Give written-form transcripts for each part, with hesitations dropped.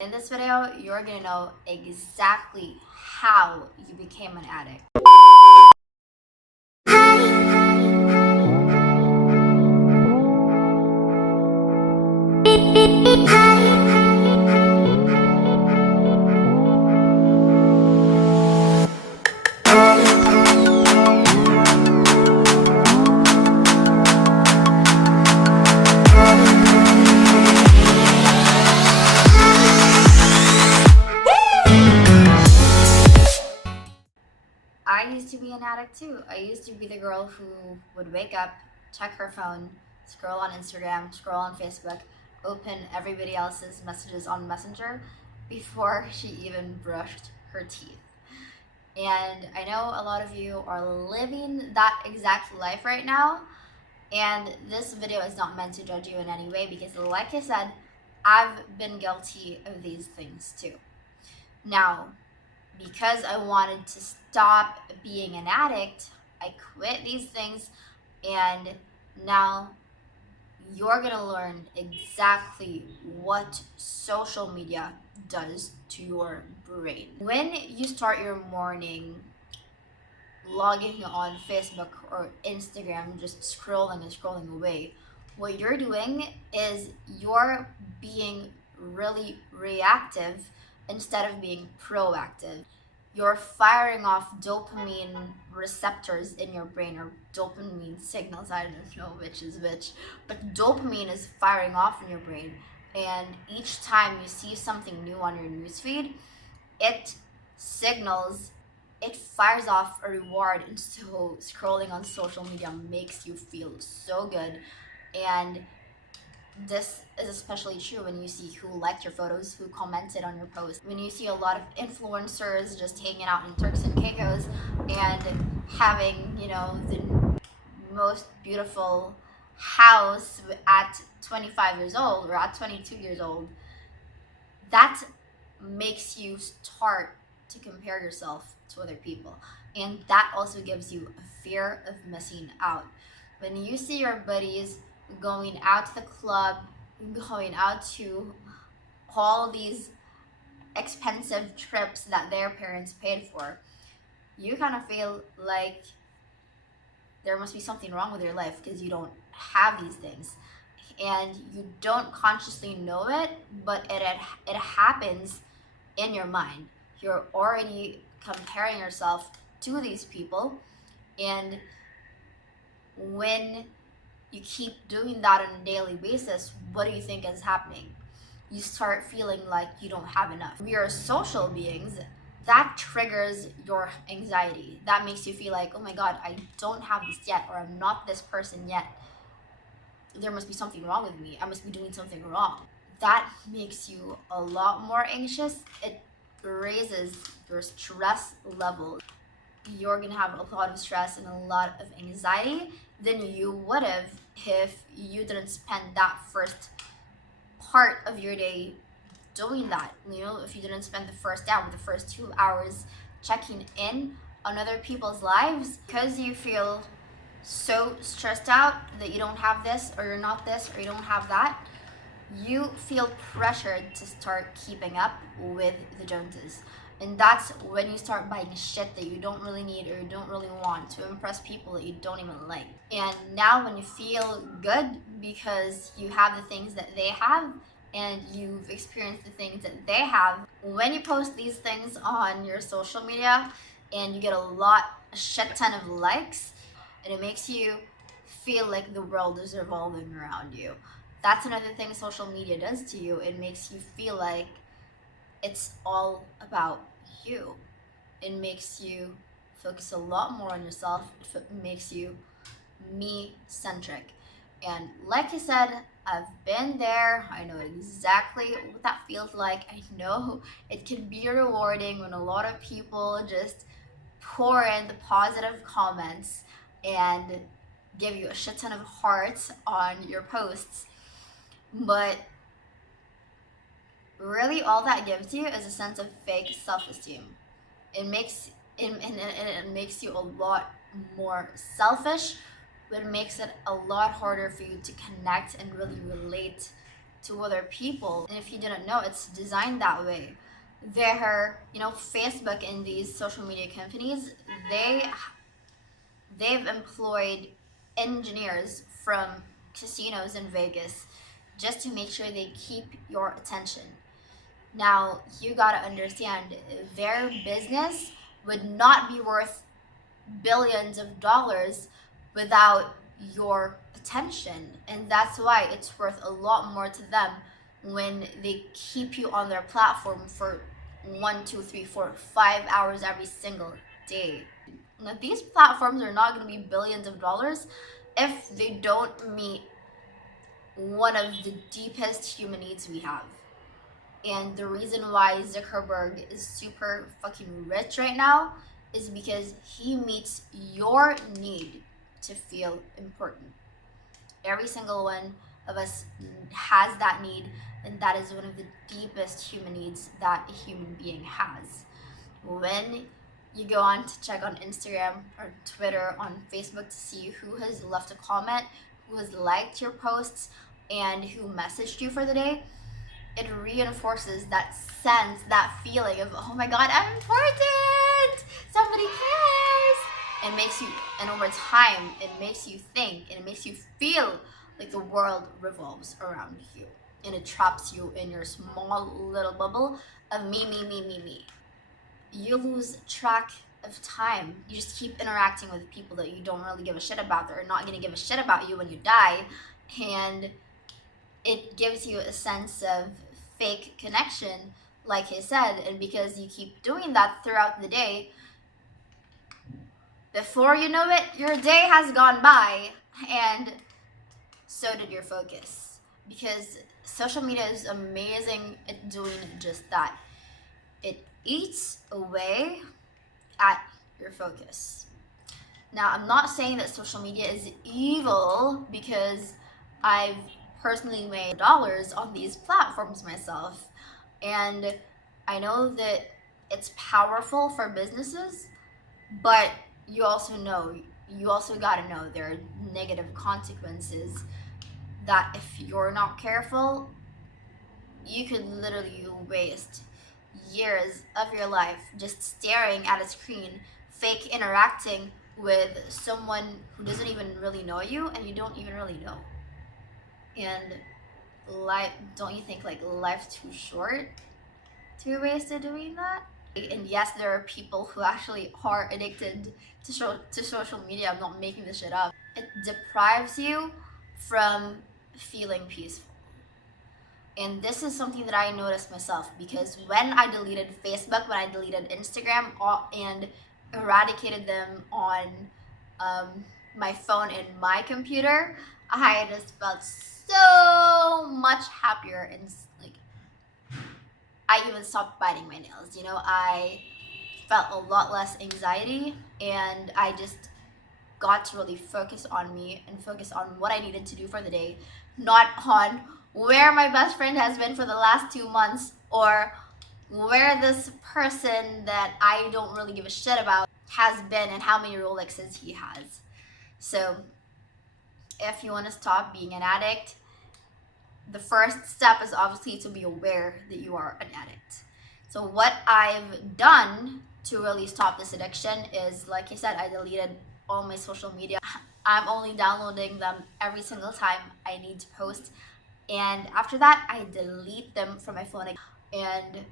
In this video, you're gonna know exactly how you became an addict. I used to be an addict too. I used to be the girl who would wake up, check her phone, scroll on Instagram, scroll on Facebook, open everybody else's messages on Messenger before she even brushed her teeth. And I know a lot of you are living that exact life right now. And this video is not meant to judge you in any way because, like I said, I've been guilty of these things too. Now, because I wanted to stop being an addict, I quit these things, and now you're gonna learn exactly what social media does to your brain. When you start your morning logging on Facebook or Instagram, just scrolling and scrolling away, what you're doing is you're being really reactive instead of being proactive. You're firing off dopamine receptors in your brain, or dopamine signals. I don't know which is which, but dopamine is firing off in your brain. And each time you see something new on your newsfeed, it signals, it fires off a reward. And so scrolling on social media makes you feel so good. And this is especially true when you see who liked your photos, who commented on your post. When you see a lot of influencers just hanging out in Turks and Caicos and having, the most beautiful house at 25 years old or at 22 years old, that makes you start to compare yourself to other people. And that also gives you a fear of missing out. When you see your buddies going out to the club, going out to all these expensive trips that their parents paid for, you kind of feel like there must be something wrong with your life because you don't have these things. And you don't consciously know it, but it happens in your mind. You're already comparing yourself to these people, and when you keep doing that on a daily basis, what do you think is happening? You start feeling like you don't have enough. We are social beings. That triggers your anxiety. That makes you feel like, oh my God, I don't have this yet, or I'm not this person yet. There must be something wrong with me. I must be doing something wrong. That makes you a lot more anxious. It raises your stress level. You're gonna have a lot of stress and a lot of anxiety than you would have if you didn't spend that first part of your day doing that. If you didn't spend the first hour, the first 2 hours checking in on other people's lives, because you feel so stressed out that you don't have this, or you're not this, or you don't have that, you feel pressured to start keeping up with the Joneses. And that's when you start buying shit that you don't really need or you don't really want to impress people that you don't even like. And now when you feel good because you have the things that they have and you've experienced the things that they have, when you post these things on your social media and you get a shit ton of likes, and it makes you feel like the world is revolving around you. That's another thing social media does to you. It makes you feel like it's all about you. It makes you focus a lot more on yourself. It makes you me-centric. And like I said, I've been there. I know exactly what that feels like. I know it can be rewarding when a lot of people just pour in the positive comments and give you a shit ton of hearts on your posts. But really all that gives you is a sense of fake self-esteem. It makes you a lot more selfish, but it makes it a lot harder for you to connect and really relate to other people. And if you didn't know, it's designed that way. Facebook and these social media companies, they've employed engineers from casinos in Vegas just to make sure they keep your attention. Now, you gotta understand, their business would not be worth billions of dollars without your attention. And that's why it's worth a lot more to them when they keep you on their platform for 1, 2, 3, 4, 5 hours every single day. Now, these platforms are not going to be billions of dollars if they don't meet one of the deepest human needs we have. And the reason why Zuckerberg is super fucking rich right now is because he meets your need to feel important. Every single one of us has that need, and that is one of the deepest human needs that a human being has. When you go on to check on Instagram or Twitter, on Facebook to see who has left a comment, who has liked your posts, and who messaged you for the day, it reinforces that sense, that feeling of, oh my God, I'm important! Somebody cares! And over time, it makes you think, and it makes you feel like the world revolves around you. And it traps you in your small little bubble of me. You lose track of time. You just keep interacting with people that you don't really give a shit about, that are not going to give a shit about you when you die. And it gives you a sense of fake connection, like I said. And because you keep doing that throughout the day, before you know it, your day has gone by, and so did your focus. Because social media is amazing at doing just that. It eats away at your focus. Now, I'm not saying that social media is evil, because I've personally made dollars on these platforms myself. And I know that it's powerful for businesses, but you also gotta know there are negative consequences that if you're not careful, you could literally waste years of your life just staring at a screen, fake interacting with someone who doesn't even really know you and you don't even really know. And don't you think like life's too short to be wasted doing that? And yes, there are people who actually are addicted to social media. I'm not making this shit up. It deprives you from feeling peaceful. And this is something that I noticed myself, because when I deleted Facebook, when I deleted Instagram, and eradicated them on my phone and my computer, I just felt so much happier, and like I even stopped biting my nails. I felt a lot less anxiety, and I just got to really focus on me and focus on what I needed to do for the day, not on where my best friend has been for the last 2 months, or where this person that I don't really give a shit about has been and how many Rolexes he has. So if you want to stop being an addict, the first step is obviously to be aware that you are an addict. So what I've done to really stop this addiction is, like I said, I deleted all my social media. I'm only downloading them every single time I need to post. And after that, I delete them from my phone. And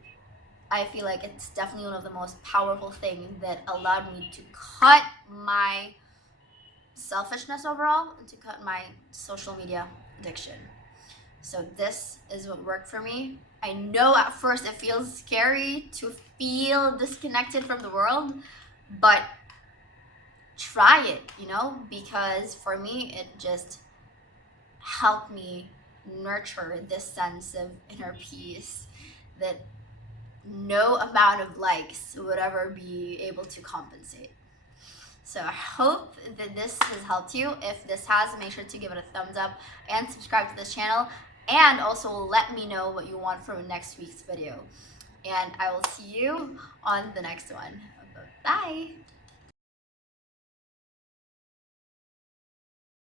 I feel like it's definitely one of the most powerful things that allowed me to cut my selfishness overall and to cut my social media addiction. So this is what worked for me. I know at first it feels scary to feel disconnected from the world, but try it, because for me, it just helped me nurture this sense of inner peace that no amount of likes would ever be able to compensate. So I hope that this has helped you. If this has, make sure to give it a thumbs up and subscribe to this channel. And also let me know what you want from next week's video. And I will see you on the next one. Bye.